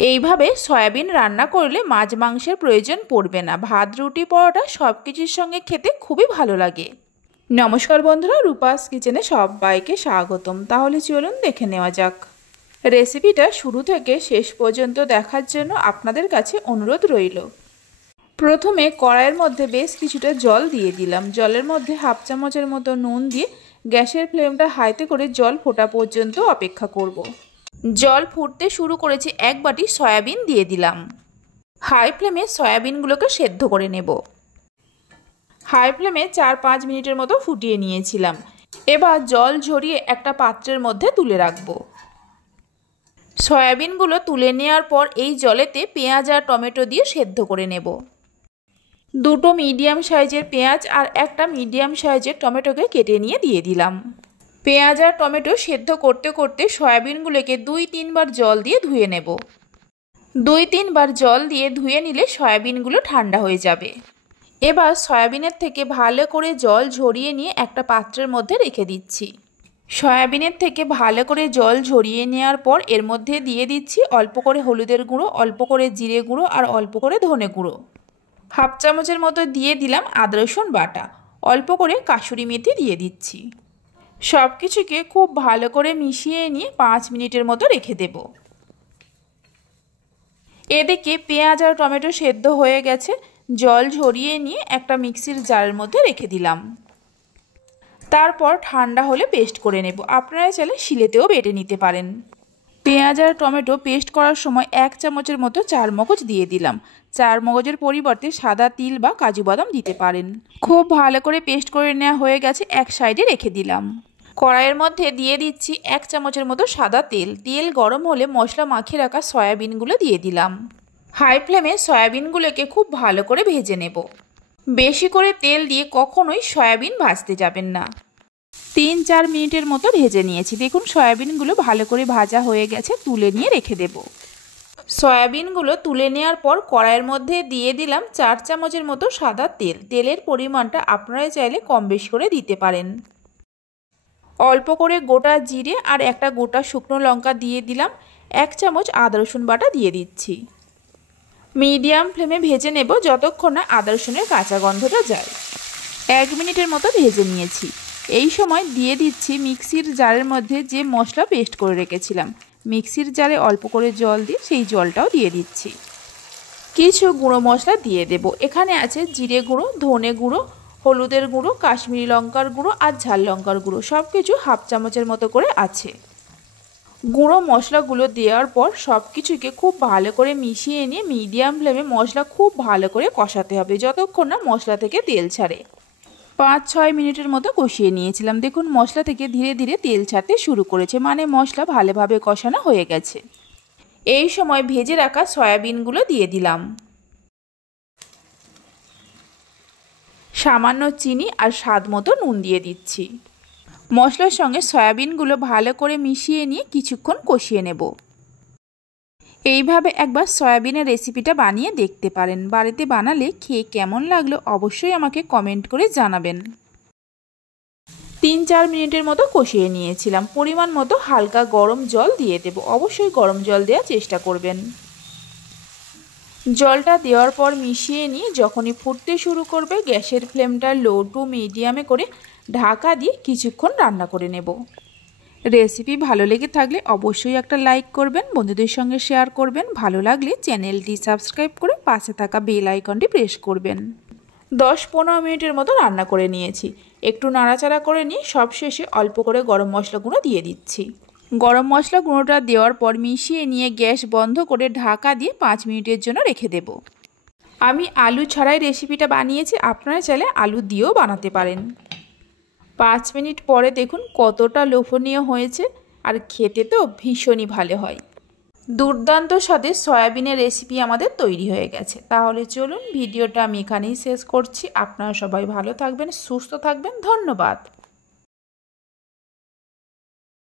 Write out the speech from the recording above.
এইভাবে সয়াবিন রান্না করলে মাছ মাংসের প্রয়োজন পড়বে না। ভাত, রুটি, পরোটা সব কিছুর সঙ্গে খেতে খুবই ভালো লাগে। নমস্কার বন্ধুরা, রূপাস কিচেনে সবাইকে স্বাগতম। তাহলে চলুন দেখে নেওয়া যাক। রেসিপিটা শুরু থেকে শেষ পর্যন্ত দেখার জন্য আপনাদের কাছে অনুরোধ রইল। প্রথমে কড়াইয়ের মধ্যে বেশ কিছুটা জল দিয়ে দিলাম। জলের মধ্যে হাফ চামচের মতো নুন দিয়ে গ্যাসের ফ্লেমটা হাইতে করে জল ফোটা পর্যন্ত অপেক্ষা করব। জল ফুটতে শুরু করেছে, এক বাটি সয়াবিন দিয়ে দিলাম। হাই ফ্লেমে সয়াবিনগুলোকে সেদ্ধ করে নেব। হাই ফ্লেমে 4-5 মিনিটের মতো ফুটিয়ে নিয়েছিলাম। এবার জল ঝরিয়ে একটা পাত্রের মধ্যে তুলে রাখব। সয়াবিনগুলো তুলে নেওয়ার পর এই জলেতে পেঁয়াজ আর টমেটো দিয়ে সেদ্ধ করে নেব। দুটো মিডিয়াম সাইজের পেঁয়াজ আর একটা মিডিয়াম সাইজের টমেটোকে কেটে নিয়ে দিয়ে দিলাম। পেঁয়াজ আর টমেটো সেদ্ধ করতে করতে সয়াবিনগুলোকে 2-3 বার জল দিয়ে ধুয়ে নেব। 2-3 বার জল দিয়ে ধুয়ে নিলে সয়াবিনগুলো ঠান্ডা হয়ে যাবে। এবার সয়াবিনের থেকে ভালো করে জল ঝরিয়ে নিয়ে একটা পাত্রের মধ্যে রেখে দিচ্ছি। সয়াবিনের থেকে ভালো করে জল ঝরিয়ে নেওয়ার পর এর মধ্যে দিয়ে দিচ্ছি অল্প করে হলুদের গুঁড়ো, অল্প করে জিরে গুঁড়ো আর অল্প করে ধনে গুঁড়ো। হাফ চামচের মতো দিয়ে দিলাম আদা রসুন বাটা, অল্প করে কাসুরি মেথি দিয়ে দিচ্ছি। সব কিছুকে খুব ভালো করে মিশিয়ে নিয়ে 5 মিনিটের মতো রেখে দেব। এদিকে পেঁয়াজ আর টমেটো সেদ্ধ হয়ে গেছে। জল ঝরিয়ে নিয়ে একটা মিক্সির জারের মধ্যে রেখে দিলাম। তারপর ঠান্ডা হলে পেস্ট করে নেব। আপনারা চাইলে শিলেতেও বেটে নিতে পারেন। পেঁয়াজ আর টমেটো পেস্ট করার সময় 1 চামচের মতো চারমগজ দিয়ে দিলাম। চারমগজের পরিবর্তে সাদা তিল বা কাজু বাদাম দিতে পারেন। খুব ভালো করে পেস্ট করে নেওয়া হয়ে গেছে, এক সাইডে রেখে দিলাম। কড়াইয়ের মধ্যে দিয়ে দিচ্ছি 1 চামচের মতো সাদা তেল। তেল গরম হলে মশলা মাখিয়ে রাখা সয়াবিনগুলো দিয়ে দিলাম। হাই ফ্লেমে সয়াবিনগুলোকে খুব ভালো করে ভেজে নেব। বেশি করে তেল দিয়ে কখনোই সয়াবিন ভাজতে যাবেন না। 3-4 মিনিটের মতো ভেজে নিয়েছি। দেখুন সয়াবিনগুলো ভালো করে ভাজা হয়ে গেছে, তুলে নিয়ে রেখে দেব। সয়াবিনগুলো তুলে নেওয়ার পর কড়াইয়ের মধ্যে দিয়ে দিলাম 4 চামচের মতো সাদা তেল। তেলের পরিমাণটা আপনারা চাইলে কম বেশি করে দিতে পারেন। অল্প করে গোটা জিরে আর একটা গোটা শুকনো লঙ্কা দিয়ে দিলাম। 1 চামচ আদা রসুন বাটা দিয়ে দিচ্ছি। মিডিয়াম ফ্লেমে ভেজে নেব যতক্ষণ না আদা রসুনের কাঁচা গন্ধটা যায়। 1 মিনিটের মতো ভেজে নিয়েছি। এই সময় দিয়ে দিচ্ছি মিক্সির জারের মধ্যে যে মশলা পেস্ট করে রেখেছিলাম। মিক্সির জারে অল্প করে জল দিয়ে সেই জলটাও দিয়ে দিচ্ছি। কিছু গুঁড়ো মশলা দিয়ে দেব। এখানে আছে জিরে গুঁড়ো, ধনে গুঁড়ো, হলুদের গুঁড়ো, কাশ্মীরি লঙ্কার গুঁড়ো আর ঝাল লঙ্কার গুঁড়ো, সব কিছু হাফ চামচের মতো করে আছে। গুঁড়ো মশলাগুলো দেওয়ার পর সব কিছুকে খুব ভালো করে মিশিয়ে নিয়ে মিডিয়াম ফ্লেমে মশলা খুব ভালো করে কষাতে হবে যতক্ষণ না মশলা থেকে তেল ছাড়ে। 5-6 মিনিটের মতো কষিয়ে নিয়েছিলাম। দেখুন মশলা থেকে ধীরে ধীরে তেল ছাড়তে শুরু করেছে, মানে মশলা ভালোভাবে কষানো হয়ে গেছে। এই সময় ভেজে রাখা সয়াবিনগুলো দিয়ে দিলাম। সামান্য চিনি আর স্বাদ মতো নুন দিয়ে দিচ্ছি। মশলার সঙ্গে সয়াবিনগুলো ভালো করে মিশিয়ে নিয়ে কিছুক্ষণ কষিয়ে নেব। এইভাবে একবার সয়াবিনের রেসিপিটা বানিয়ে দেখতে পারেন। বাড়িতে বানালে খেয়ে কেমন লাগলো অবশ্যই আমাকে কমেন্ট করে জানাবেন। 3-4 মিনিটের মতো কষিয়ে নিয়েছিলাম। পরিমাণ মতো হালকা গরম জল দিয়ে দেব। অবশ্যই গরম জল দেওয়ার চেষ্টা করবেন। জলটা দেওয়ার পর মিশিয়ে নিয়ে যখনই ফুটতে শুরু করবে গ্যাসের ফ্লেমটা লো টু মিডিয়ামে করে ঢাকা দিয়ে কিছুক্ষণ রান্না করে নেব। রেসিপি ভালো লেগে থাকলে অবশ্যই একটা লাইক করবেন, বন্ধুদের সঙ্গে শেয়ার করবেন। ভালো লাগলে চ্যানেলটি সাবস্ক্রাইব করে পাশে থাকা বেল আইকনটি প্রেস করবেন। 10-15 মিনিটের মতো রান্না করে নিয়েছি। একটু নাড়াচাড়া করে নিয়ে সবশেষে অল্প করে গরম মশলা গুঁড়ো দিয়ে দিচ্ছি। গরম মশলা গুঁড়োটা দেওয়ার পর মিশিয়ে নিয়ে গ্যাস বন্ধ করে ঢাকা দিয়ে 5 মিনিটের জন্য রেখে দেব। আমি আলু ছাড়াই রেসিপিটা বানিয়েছি, আপনারা চাইলে আলু দিয়েও বানাতে পারেন। 5 মিনিট পরে দেখুন কতটা লোভনীয় হয়েছে, আর খেতে তো ভীষণই ভালো হয়। দুর্দান্ত স্বাদের সয়াবিনের রেসিপি আমাদের তৈরি হয়ে গেছে। তাহলে চলুন ভিডিওটা আমি এখানেই শেষ করছি। আপনারা সবাই ভালো থাকবেন, সুস্থ থাকবেন। ধন্যবাদ।